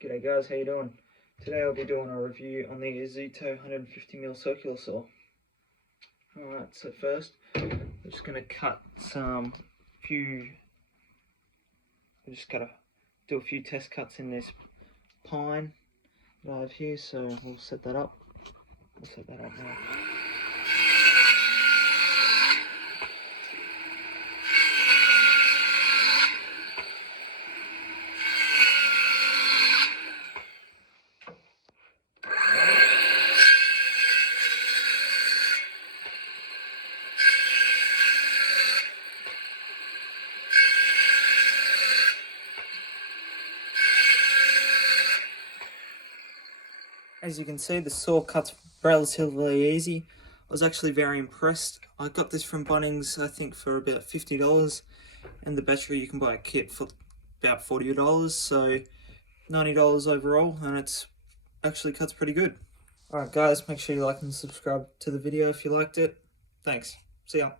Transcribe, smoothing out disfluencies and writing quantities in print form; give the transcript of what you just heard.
G'day guys, how you doing? Today I'll be doing a review on the Ozito 150mm circular saw. Alright, so first I'm just going to cut I'm just got to do a few test cuts in this pine that I have here, so we'll set that up. We'll set that up now. As you can see, the saw cuts relatively easy. I was actually very impressed. I got this from Bunnings, I think, for about $50, and the battery you can buy a kit for about $40, so $90 overall, and it's actually cuts pretty good. Alright guys, make sure you like and subscribe to the video if you liked it. Thanks. See ya.